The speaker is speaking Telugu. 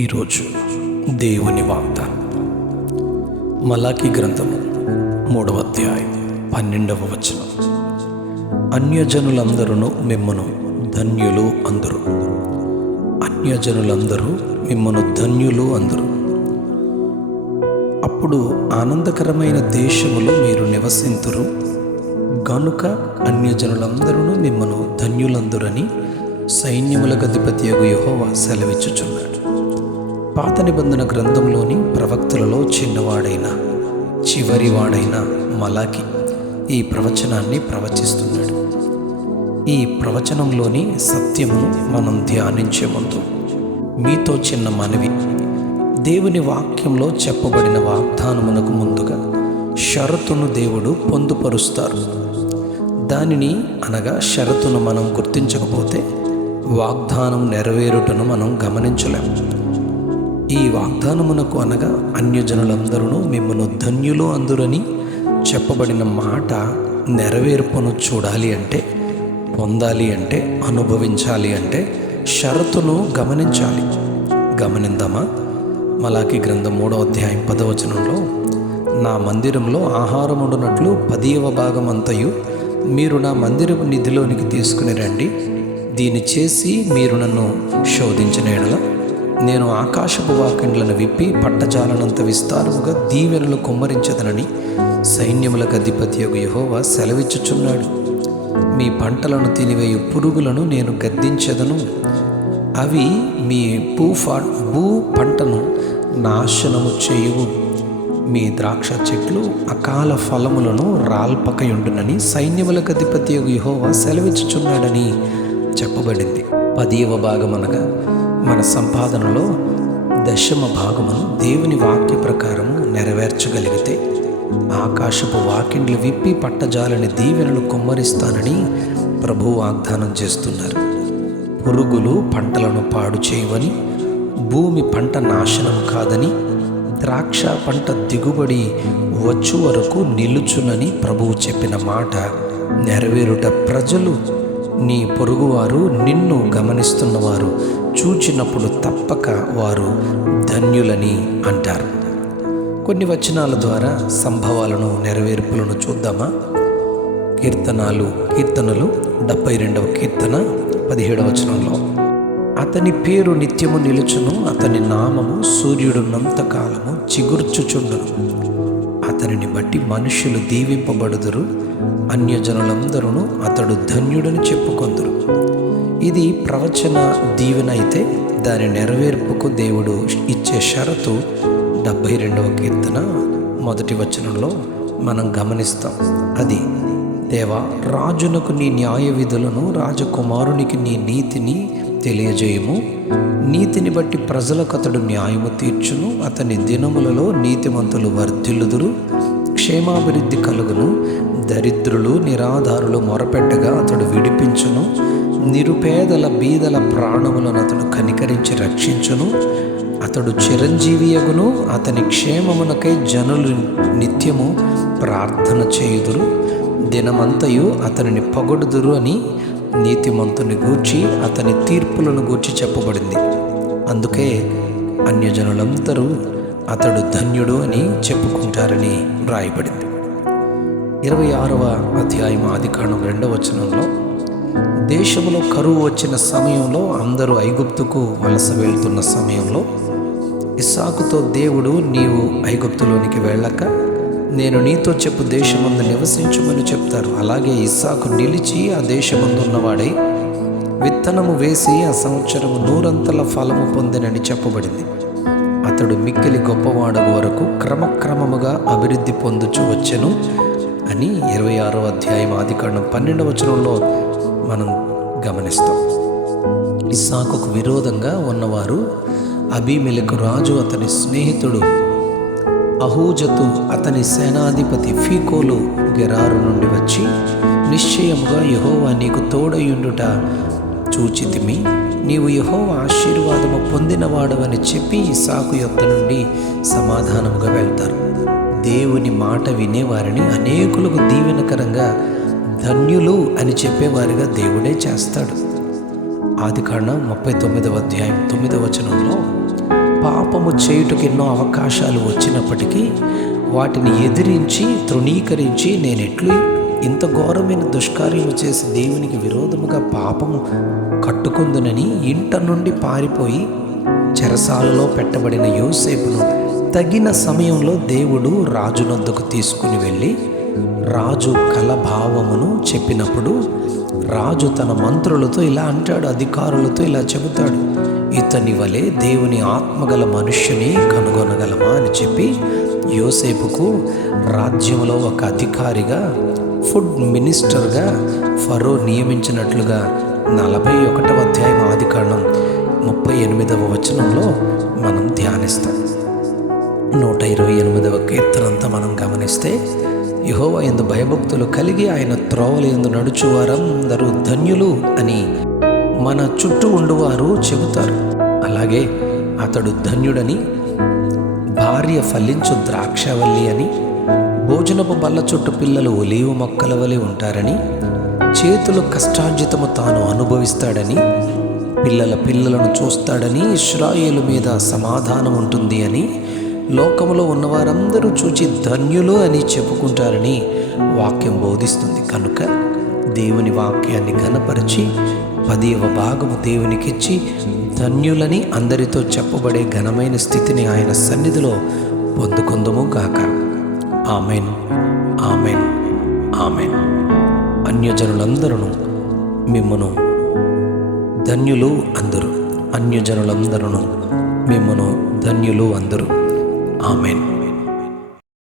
ఈరోజు దేవుని వాగ్దానం మలాకి గ్రంథము 3వ అధ్యాయం 12వ వచనం. అన్యజనులందరూ మిమ్మును ధన్యులు అందరు. అన్యజనులందరూ మిమ్మును ధన్యులు అందరు. అప్పుడు ఆనందకరమైన దేశములో మీరు నివసింతురు గనుక అన్యజనులందరూ మిమ్మును ధన్యులందురని సైన్యములకు అధిపతియగు యెహోవా సెలవిచ్చుచున్నాడు. పాత నిబంధన గ్రంథంలోని ప్రవక్తలలో చిన్నవాడైన చివరివాడైన మలాకి ఈ ప్రవచనాన్ని ప్రవచిస్తున్నాడు. ఈ ప్రవచనంలోని సత్యమును మనం ధ్యానించే ముందు మీతో చిన్న మనవి. దేవుని వాక్యంలో చెప్పబడిన వాగ్దానమునకు ముందుగా షరతును దేవుడు పొందుపరుస్తారు. దానిని అనగా షరతును మనం గుర్తించకపోతే వాగ్దానం నెరవేరుటను మనం గమనించలేము. ఈ వాగ్దానమునకు అనగా అన్యజనులందరూ మిమ్మల్ని ధన్యులు అందురని చెప్పబడిన మాట నెరవేర్పును చూడాలి అంటే, పొందాలి అంటే, అనుభవించాలి అంటే షరతును గమనించాలి. గమనిందామా? మలాకి గ్రంథం 3వ అధ్యాయం 10వ వచనంలో, నా మందిరంలో ఆహారముండునట్లు 10వ భాగం అంతయు మీరు నా మందిరపు నిధిలోనికి తీసుకుని రండి. దీన్ని చేసి మీరు నన్ను శోధించిన యెడల నేను ఆకాశపు వాకిండ్లను విప్పి పట్టజాలనంత విస్తారముగా దీవెనలు కుమ్మరించదనని సైన్యములకు అధిపతియగు యెహోవా సెలవిచ్చుచున్నాడు. మీ పంటలను తినివేయు పురుగులను నేను గద్దించెదను. అవి మీ భూ పంటను నాశనము చేయువు. మీ ద్రాక్ష చెట్లు అకాల ఫలములను రాల్పకయుండునని సైన్యములకు అధిపతియగు యెహోవా సెలవిచ్చుచున్నాడని చెప్పబడింది. 10వ భాగం అనగా మన సంపాదనలో 10వ భాగమును దేవుని వాక్య ప్రకారము నెరవేర్చగలిగితే ఆకాశపు వాకిండ్లు విప్పి పట్టజాలని దీవెనలు కుమ్మరిస్తానని ప్రభువు వాగ్దానం చేస్తున్నారు. పురుగులు పంటలను పాడు చేయవని, భూమి పంట నాశనం కాదని, ద్రాక్ష పంట దిగుబడి వచ్చు వరకు నిలుచునని ప్రభువు చెప్పిన మాట నెరవేరుట ప్రజలు, నీ పొరుగువారు, నిన్ను గమనిస్తున్నవారు చూచినప్పుడు తప్పక వారు ధన్యులని అంటారు. కొన్ని వచనాల ద్వారా సంభవాలను, నెరవేర్పులను చూద్దామా? కీర్తనలు 72వ కీర్తన 17వ వచనంలో, అతని పేరు నిత్యము నిలుచును, అతని నామము సూర్యుడున్నంత కాలము చిగుర్చుచుండును. అతనిని బట్టి మనుష్యులు దీవింపబడుదురు, అన్యజనులందరూ అతడు ధన్యుడని చెప్పుకొందురు. ఇది ప్రవచన దీవెన అయితే దాని నెరవేర్పుకు దేవుడు ఇచ్చే షరతు 72వ కీర్తన 1వ వచనంలో మనం గమనిస్తాం. అది, దేవా, రాజునకు నీ న్యాయ విధులను, రాజకుమారునికి నీ నీతిని తెలియజేయము. నీతిని బట్టి ప్రజలకు అతడు న్యాయము తీర్చును. అతని దినములలో నీతిమంతులు వర్ధిల్లుదురు, క్షేమాభివృద్ధి కలుగును. దరిద్రులు నిరాధారులు మొరపెట్టగా అతడు విడిపించును. నిరుపేదల బీదల ప్రాణములను అతడు కనికరించి రక్షించును. అతడు చిరంజీవియగును. అతని క్షేమమునకై జనులు నిత్యము ప్రార్థన చేయుదురు. దినమంతయు అతనిని పొగడుదురు అని నీతిమంతుని గూర్చి, అతని తీర్పులను గూర్చి చెప్పబడింది. అందుకే అన్యజనులందరూ అతడు ధన్యుడు అని చెప్పుకుంటారని రాయబడింది. 26వ అధ్యాయం ఆదికాండం 2వ వచనంలో, దేశంలో కరువు వచ్చిన సమయంలో, అందరూ ఐగుప్తుకు వలస వెళ్తున్న సమయంలో ఇస్సాకుతో దేవుడు, నీవు ఐగుప్తులోనికి వెళ్ళక నేను నీతో చెప్పు దేశమందు నివసించుమని చెప్తారు. అలాగే ఇస్సాకు నిలిచి ఆ దేశమందు ఉన్నవాడై విత్తనము వేసి ఆ సంవత్సరము 100 ఫలము పొందినని చెప్పబడింది. అతడు మిక్కిలి గొప్పవాడగు వరకు క్రమక్రమముగా అభివృద్ధి పొందుచు వచ్చెను అని 26వ అధ్యాయం ఆదికాండం 12వ వచనంలో మనం గమనిస్తాం. ఇస్సాకుకు విరోధంగా ఉన్నవారు అబీమెలెకు రాజు, అతని స్నేహితుడు అహూజతు, అతని సేనాధిపతి ఫీకోలు గెరారు నుండి వచ్చి, నిశ్చయముగా యెహోవా నీకు తోడయుండుట చూచితిమి, నీవు యెహోవా ఆశీర్వాదము పొందినవాడవని చెప్పి ఇస్సాకు యొద్ద నుండి సమాధానముగా వెళ్తారు. దేవుని మాట వినేవారిని అనేకులకు దీవెనకరంగా ధన్యులు అని చెప్పేవారిగా దేవుడే చేస్తాడు. ఆదికాండం 39వ అధ్యాయం 9వ వచనంలో, పాపము చేయుటకు ఎన్నో అవకాశాలు వచ్చినప్పటికీ వాటిని ఎదిరించి తృణీకరించి నేనెట్లు ఇంత ఘోరమైన దుష్కార్యము చేసి దేవునికి విరోధముగా పాపము కట్టుకుందునని ఇంట నుండి పారిపోయి చెరసాలలో పెట్టబడిన యోసేపును తగిన సమయంలో దేవుడు రాజునొద్దకు తీసుకుని వెళ్ళి రాజు కలభావమును చెప్పినప్పుడు రాజు తన మంత్రులతో ఇలా అంటాడు, అధికారులతో ఇలా చెబుతాడు, ఇతని వలె దేవుని ఆత్మగల మనుష్యుని కనుగొనగలమా అని చెప్పి యోసేపుకు రాజ్యంలో ఒక అధికారిగా, ఫుడ్ మినిస్టర్గా ఫరో నియమించినట్లుగా 41వ అధ్యాయం ఆదికాండం 38వ వచనంలో మనం ధ్యానిస్తాం. 128వ కీర్తనంతా మనం గమనిస్తే, యెహోవా యందు భయభక్తులు కలిగి ఆయన త్రోవల యందు నడుచు వారందరూ ధన్యులు అని మన చుట్టూ ఉండువారు చెబుతారు. అలాగే అతడు ధన్యుడని, భార్య ఫలించు ద్రాక్షవల్లి అని, భోజనపు బల్ల చుట్టూ పిల్లలు ఒలీవ మొక్కల వలె ఉంటారని, చేతులు కష్టార్జితము తాను అనుభవిస్తాడని, పిల్లల పిల్లలను చూస్తాడని, ఇశ్రాయేలు మీద సమాధానం ఉంటుంది అని, లోకములో ఉన్నవారందరూ చూచి ధన్యులు అని చెప్పుకుంటారని వాక్యం బోధిస్తుంది. కనుక దేవుని వాక్యాన్ని ఘనపరిచి 10వ భాగము దేవునికిచ్చి ధన్యులని అందరితో చెప్పబడే ఘనమైన స్థితిని ఆయన సన్నిధిలో పొందుకుందుము గాక. Amen, amen, amen. అన్యజనులందరూ మిమ్మును ధన్యులు అందరు. అన్యజనులందరూ మిమ్మును ధన్యులు అందరు. ఆమెన్.